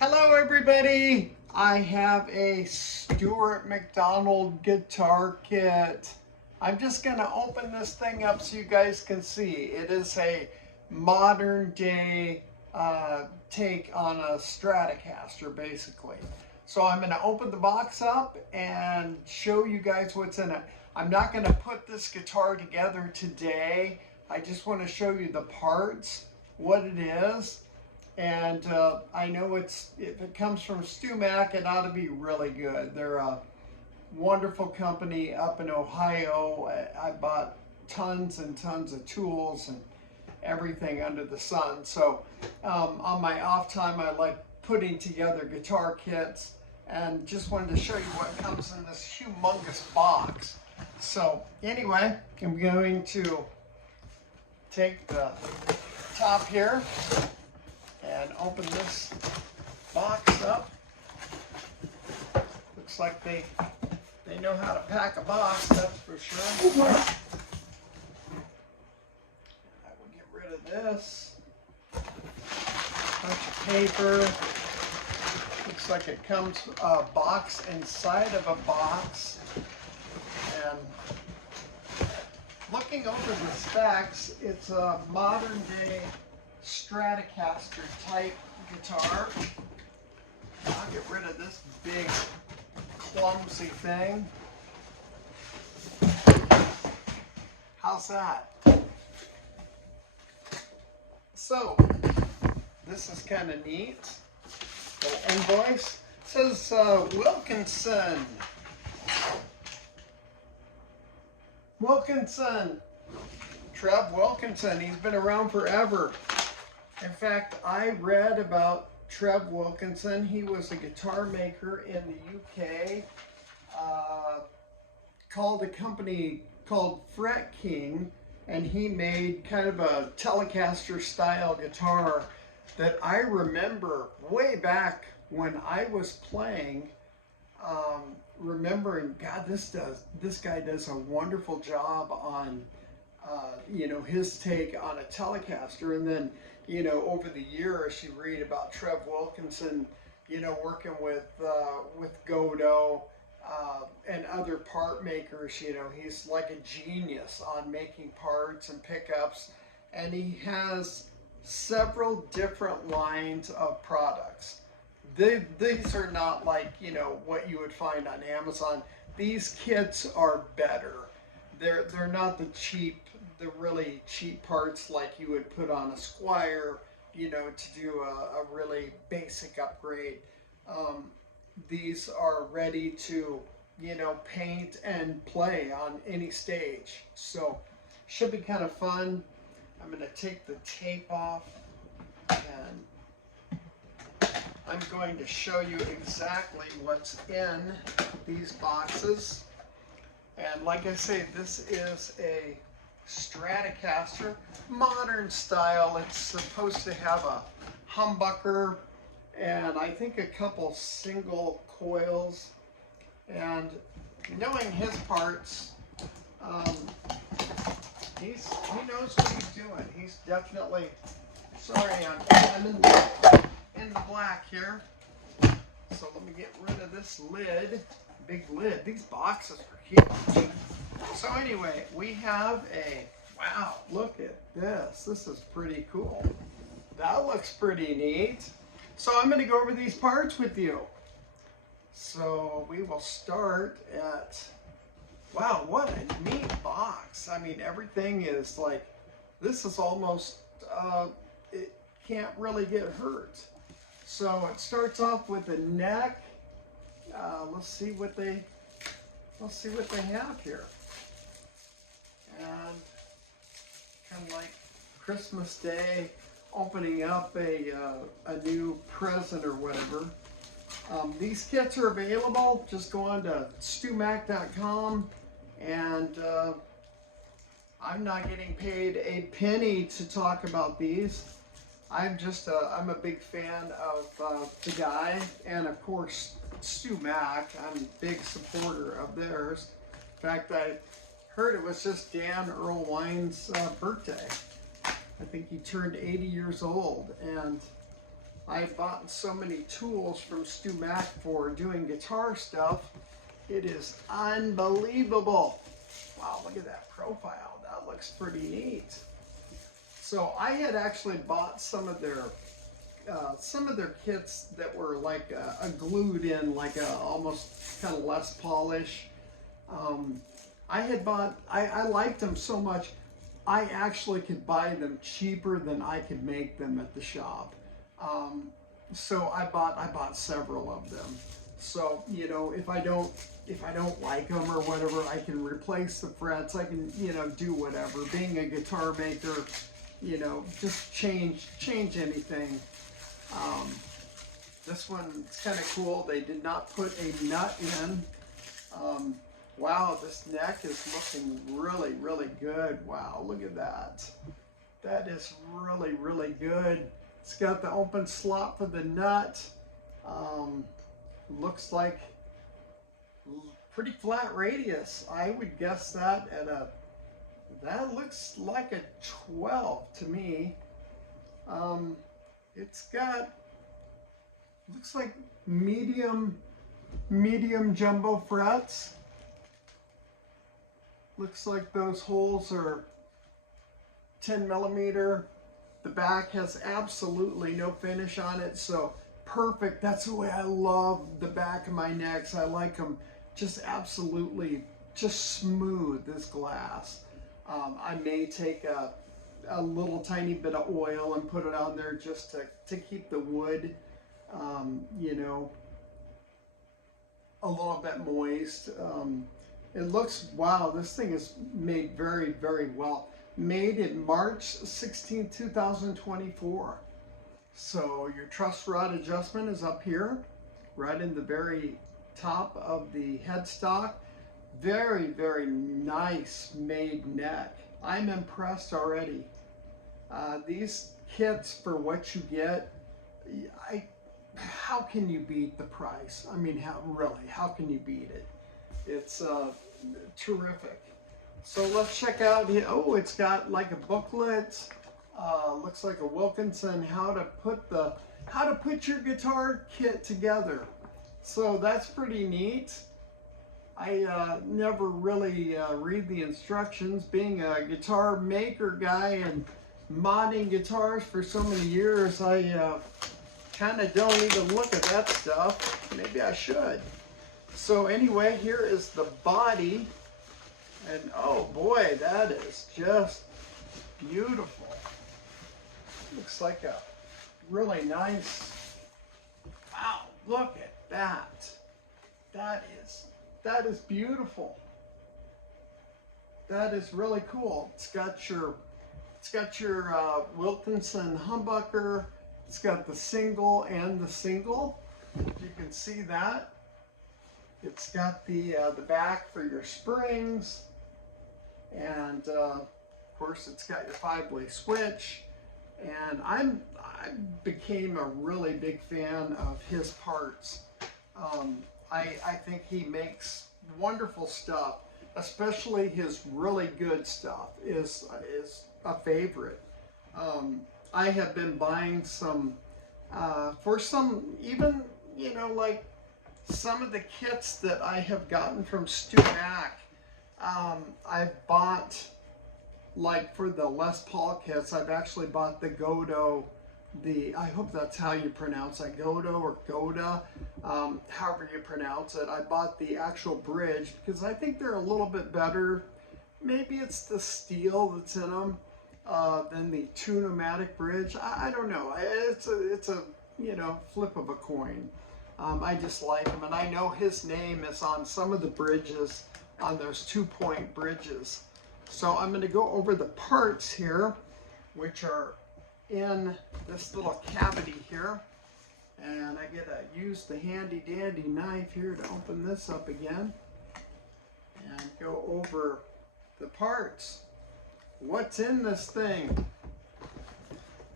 Hello everybody! I have a Stewart McDonald guitar kit. I'm just going to open this thing up so you guys can see. It is a modern day take on a Stratocaster basically. So I'm going to open the box up and show you guys what's in it. I'm not going to put this guitar together today. I just want to show you the parts, what it is. And I know if it comes from StewMac, it ought to be really good. They're a wonderful company up in Ohio. I bought tons and tons of tools and everything under the sun. So on my off time, I like putting together guitar kits, and just wanted to show you what comes in this humongous box. So anyway, I'm going to take the top here and open this box up. Looks like they know how to pack a box, that's for sure. I will get rid of this. Bunch of paper. Looks like it comes a box inside of a box. And looking over the specs, it's a modern day Stratocaster type guitar. I'll get rid of this big clumsy thing. How's that? So this is kind of neat. Little invoice. It says Wilkinson. Wilkinson. Trev Wilkinson. He's been around forever. In fact, I read about Trev Wilkinson. He was a guitar maker in the UK, called a company called Fret King, and he made kind of a Telecaster style guitar that I remember way back when I was playing, remembering, God, this guy does a wonderful job on his take on a Telecaster. And then, over the years, you read about Trev Wilkinson, working with Godot and other part makers. He's like a genius on making parts and pickups, and he has several different lines of products. These are not like, what you would find on Amazon. These kits are better. They're not the really cheap parts like you would put on a Squire, to do a really basic upgrade. These are ready to, paint and play on any stage. So should be kind of fun. I'm going to take the tape off, and I'm going to show you exactly what's in these boxes. And like I say, this is a Stratocaster, modern style. It's supposed to have a humbucker and I think a couple single coils. And knowing his parts, he knows what he's doing. He's definitely, sorry, I'm in the black here. So let me get rid of this lid, big lid. These boxes are huge. So anyway, we have wow, look at this. This is pretty cool. That looks pretty neat. So I'm going to go over these parts with you. So we will start at, wow, what a neat box. I mean, everything is like, this is almost, it can't really get hurt. So it starts off with a neck. Let's see what they have here. And kind of like Christmas Day, opening up a new present or whatever. These kits are available. Just go on to stewmac.com, and I'm not getting paid a penny to talk about these. I'm a big fan of the guy, and of course StewMac. I'm a big supporter of theirs. In fact, I heard it was just Dan Earl Wine's birthday. I think he turned 80 years old, and I bought so many tools from Stu Mac for doing guitar stuff. It is unbelievable. Wow, look at that profile. That looks pretty neat. So I had actually bought some of their kits that were like a glued in, like a almost kind of less polish. I had bought, I liked them so much, I actually could buy them cheaper than I could make them at the shop. So I bought several of them. So, you know, if I don't like them or whatever, I can replace the frets. I can, you know, do whatever. Being a guitar maker, you know, just change anything. This one's kind of cool. They did not put a nut in. Wow, this neck is looking really, really good. Wow, look at that. That is really, really good. It's got the open slot for the nut. Looks like pretty flat radius. I would guess that at that looks like a 12 to me. It's got, looks like medium jumbo frets. Looks like those holes are 10 millimeter. The back has absolutely no finish on it, so perfect. That's the way I love the back of my necks. I like them just absolutely just smooth as glass. I may take a little tiny bit of oil and put it on there just to keep the wood, you know, a little bit moist. It looks, wow, this thing is made very, very well. Made in March 16, 2024. So your truss rod adjustment is up here, right in the very top of the headstock. Very, very nice made neck. I'm impressed already. These kits, for what you get, how can you beat the price? I mean, how can you beat it? It's terrific. So let's check out, oh, it's got like a booklet. Looks like a Wilkinson, how to put your guitar kit together. So that's pretty neat. I never really read the instructions. Being a guitar maker guy and modding guitars for so many years, I kind of don't even look at that stuff. Maybe I should. So anyway, here is the body. And oh boy, that is just beautiful. Looks like a really nice, wow, look at that. That is beautiful. That is really cool. It's got your Wilkinson humbucker. It's got the single and the single. You can see that. It's got the back for your springs, and of course it's got your 5-way switch. And I became a really big fan of his parts. I think he makes wonderful stuff, especially his really good stuff is a favorite. I have been buying some, for some, even, you know, like some of the kits that I have gotten from Stu Mac. I've bought, like for the Les Paul kits, I've actually bought the Godo, I hope that's how you pronounce it, Godo or Goda, however you pronounce it. I bought the actual bridge because I think they're a little bit better. Maybe it's the steel that's in them than the two-pneumatic bridge. I don't know. It's a you know, flip of a coin. I just like him, and I know his name is on some of the bridges, on those 2-point bridges. So I'm going to go over the parts here, which are in this little cavity here. And I get to use the handy dandy knife here to open this up again and go over the parts. What's in this thing?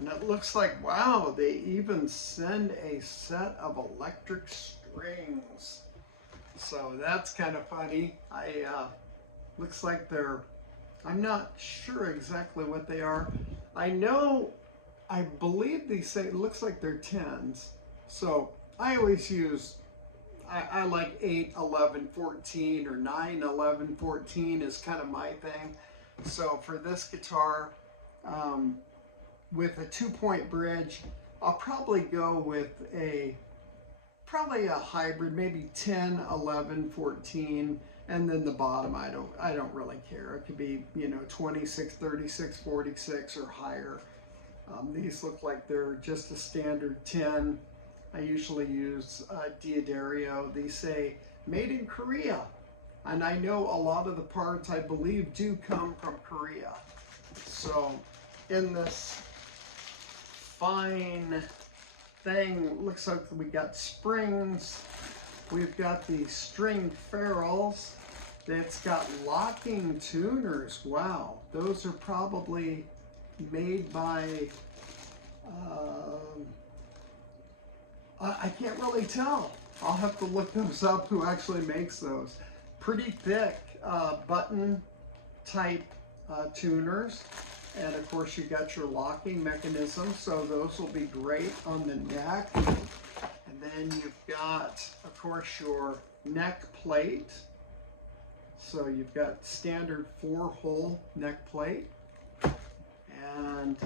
And it looks like, wow, they even send a set of electric strings. So that's kind of funny. Looks like they're, I'm not sure exactly what they are. I know I believe these say, it looks like they're 10s. So I always use, I like 8, 11, 14, or 9, 11, 14 is kind of my thing. So for this guitar, with a 2-point bridge, I'll probably go with probably a hybrid, maybe 10, 11, 14, and then the bottom, I don't really care. It could be, 26, 36, 46, or higher. These look like they're just a standard 10. I usually use D'Addario. They say made in Korea, and I know a lot of the parts, I believe, do come from Korea. So in this fine thing, looks like we got springs, we've got the string ferrules, it's got locking tuners. Wow, those are probably made by I can't really tell. I'll have to look those up, who actually makes those. Pretty thick button type tuners. And of course you got your locking mechanism, so those will be great on the neck. And then you've got, of course, your neck plate. So you've got standard 4-hole neck plate. And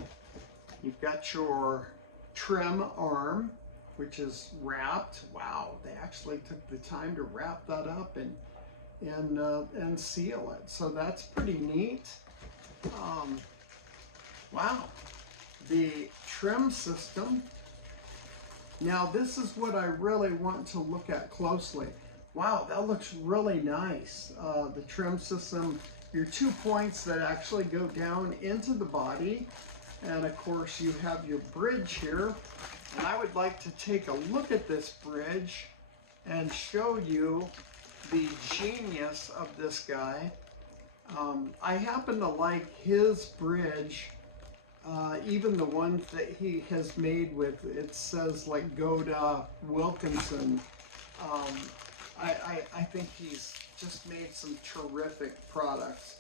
you've got your trim arm, which is wrapped. Wow, they actually took the time to wrap that up and seal it. So that's pretty neat. Wow, the trim system. Now this is what I really want to look at closely. Wow, that looks really nice. The trim system, your 2 points that actually go down into the body. And of course you have your bridge here. And I would like to take a look at this bridge and show you the genius of this guy. I happen to like his bridge, even the ones that he has made with, it says like Goda Wilkinson. I think he's just made some terrific products.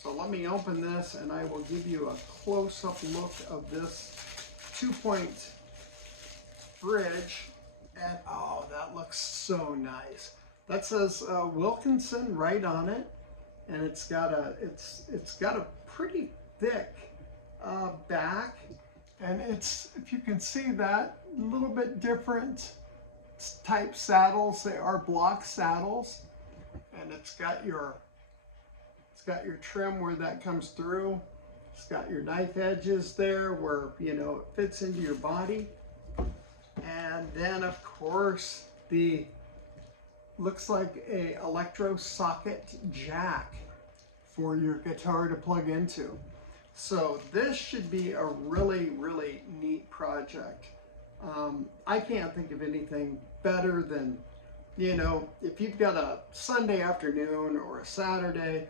So let me open this and I will give you a close-up look of this 2-point bridge. And oh, that looks so nice. That says Wilkinson right on it, and it's got a pretty thick back, and it's, if you can see that, a little bit different type saddles. They are block saddles, and it's got your trim where that comes through. It's got your knife edges there where, it fits into your body. And then of course the, looks like a electro socket jack for your guitar to plug into. So this should be a really, really neat project. I can't think of anything better than, if you've got a Sunday afternoon or a Saturday,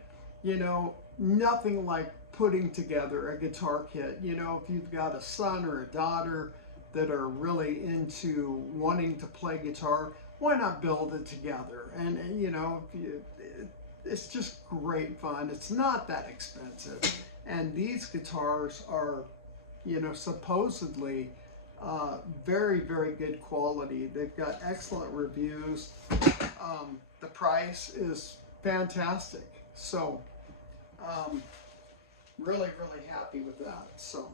nothing like putting together a guitar kit. If you've got a son or a daughter that are really into wanting to play guitar, why not build it together? And it's just great fun. It's not that expensive. And these guitars are, supposedly very, very good quality. They've got excellent reviews. The price is fantastic. So, really, really happy with that. So,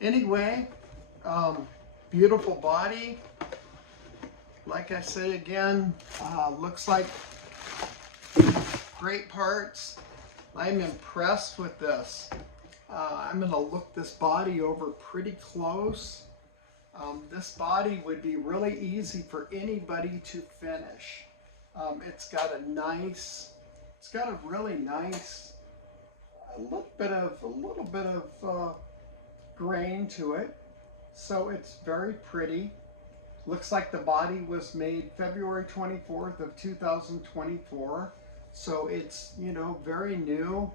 anyway, beautiful body. Like I say again, looks like great parts. I'm impressed with this. I'm going to look this body over pretty close. This body would be really easy for anybody to finish. It's got a really nice, a little bit of grain to it. So it's very pretty. Looks like the body was made February 24th of 2024. So it's, very new.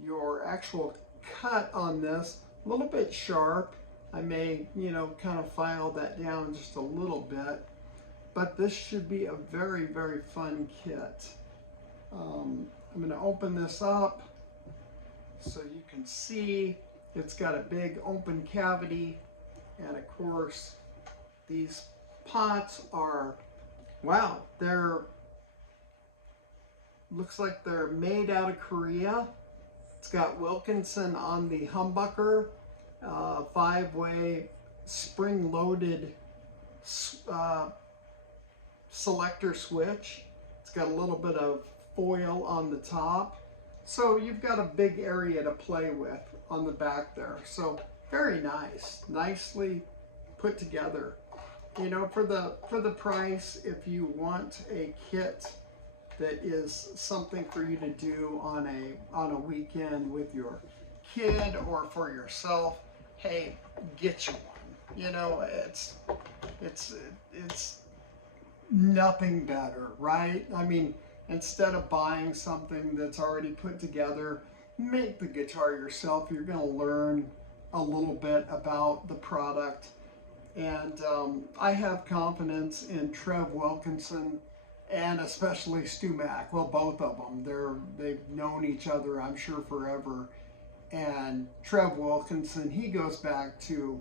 Your actual cut on this, a little bit sharp. I may, kind of file that down just a little bit. But this should be a very, very fun kit. I'm going to open this up. So you can see it's got a big open cavity, and of course these pots are, wow, they're, looks like they're made out of Korea. It's got Wilkinson on the humbucker, 5-way spring-loaded selector switch. It's got a little bit of foil on the top. So you've got a big area to play with on the back there. So very nice, nicely put together. You know, for the price, if you want a kit that is something for you to do on a weekend with your kid or for yourself, hey, get you one. You know, it's nothing better, right? I mean, instead of buying something that's already put together, make the guitar yourself. You're going to learn a little bit about the product. And I have confidence in Trev Wilkinson and especially Stu Mac. Well, both of them. They've known each other, I'm sure, forever. And Trev Wilkinson, he goes back to,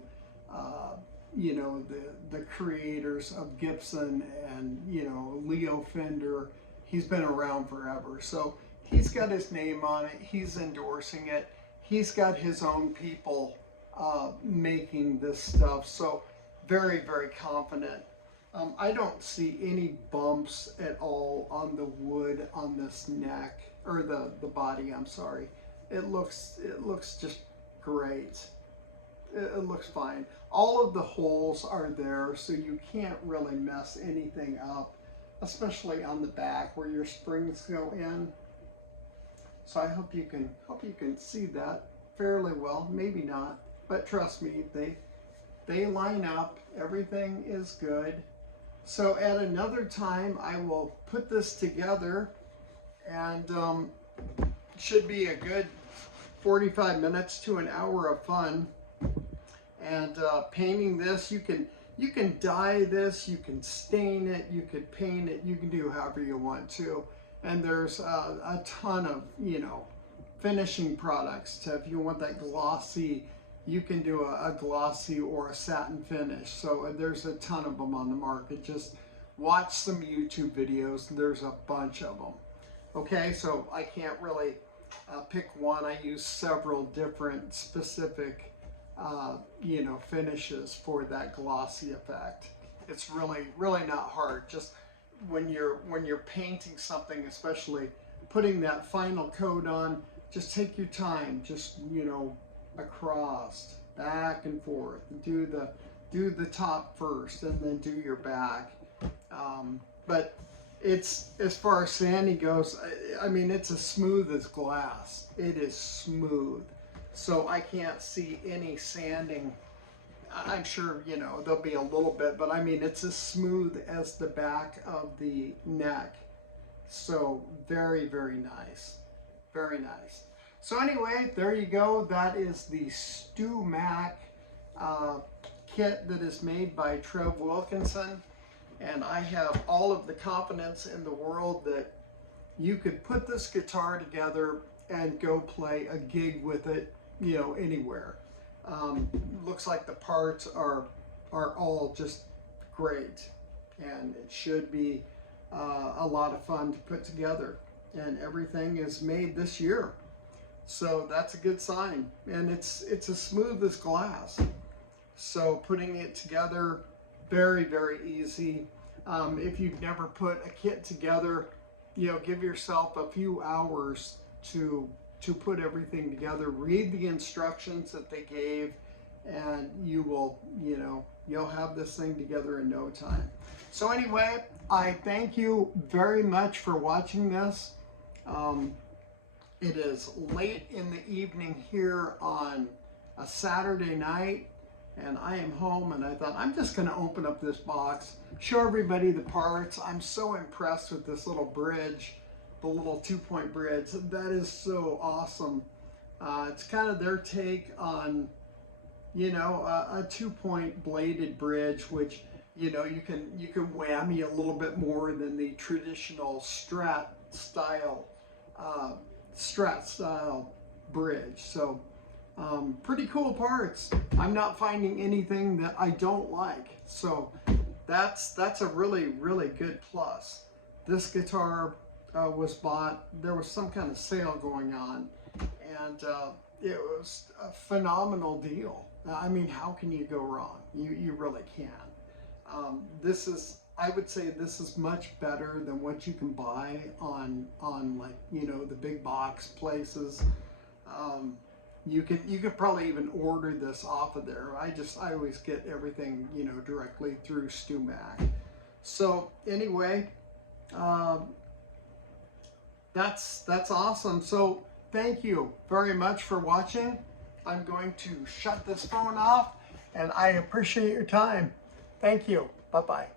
you know, the creators of Gibson and, you know, Leo Fender. He's been around forever. So he's got his name on it. He's endorsing it. He's got his own people making this stuff. So very, very confident. I don't see any bumps at all on the wood on this neck, or the body, I'm sorry. It looks just great. It looks fine. All of the holes are there, so you can't really mess anything up, especially on the back where your springs go in. So I hope you can see that fairly well. Maybe not, but trust me, they line up. Everything is good. So at another time, I will put this together, and should be a good 45 minutes to an hour of fun. And painting this, you can dye this, you can stain it, you could paint it, you can do however you want to. And there's a ton of, you know, finishing products to, if you want that glossy, you can do a glossy or a satin finish. So there's a ton of them on the market. Just watch some YouTube videos. There's a bunch of them. Okay, so I can't really pick one. I use several different specific, you know, finishes for that glossy effect. It's really, really not hard. Just when you're painting something, especially putting that final coat on, just take your time. Just, you know, across, back and forth. Do the top first, and then do your back. But it's, as far as sanding goes, I mean, it's as smooth as glass. It is smooth. So I can't see any sanding. I'm sure, you know, there'll be a little bit, but I mean, it's as smooth as the back of the neck. So very, very nice. Very nice. So anyway, there you go. That is the Stu Mac kit that is made by Trev Wilkinson. And I have all of the confidence in the world that you could put this guitar together and go play a gig with it, you know, anywhere. Looks like the parts are all just great, and it should be a lot of fun to put together. And everything is made this year, so that's a good sign. And it's as smooth as glass. So putting it together, very, very easy. If you've never put a kit together, you know, give yourself a few hours to put everything together. Read the instructions that they gave, and you will, you know, you'll have this thing together in no time. So anyway, I thank you very much for watching this. It is late in the evening here on a Saturday night, and I am home, and I thought I'm just going to open up this box, show everybody the parts. I'm so impressed with this little bridge, the little 2-point bridge. That is so awesome. It's kind of their take on, you know, a 2-point bladed bridge, which, you know, you can whammy a little bit more than the traditional Strat style bridge. So pretty cool parts. I'm not finding anything that I don't like. So that's a really, really good plus. This guitar was bought, there was some kind of sale going on, and it was a phenomenal deal. I mean, how can you go wrong? You really can't. This is, I would say this is much better than what you can buy on like, you know, the big box places. You could probably even order this off of there. I always get everything, you know, directly through StewMac. So anyway, that's awesome. So thank you very much for watching. I'm going to shut this phone off, and I appreciate your time. Thank you. Bye-bye.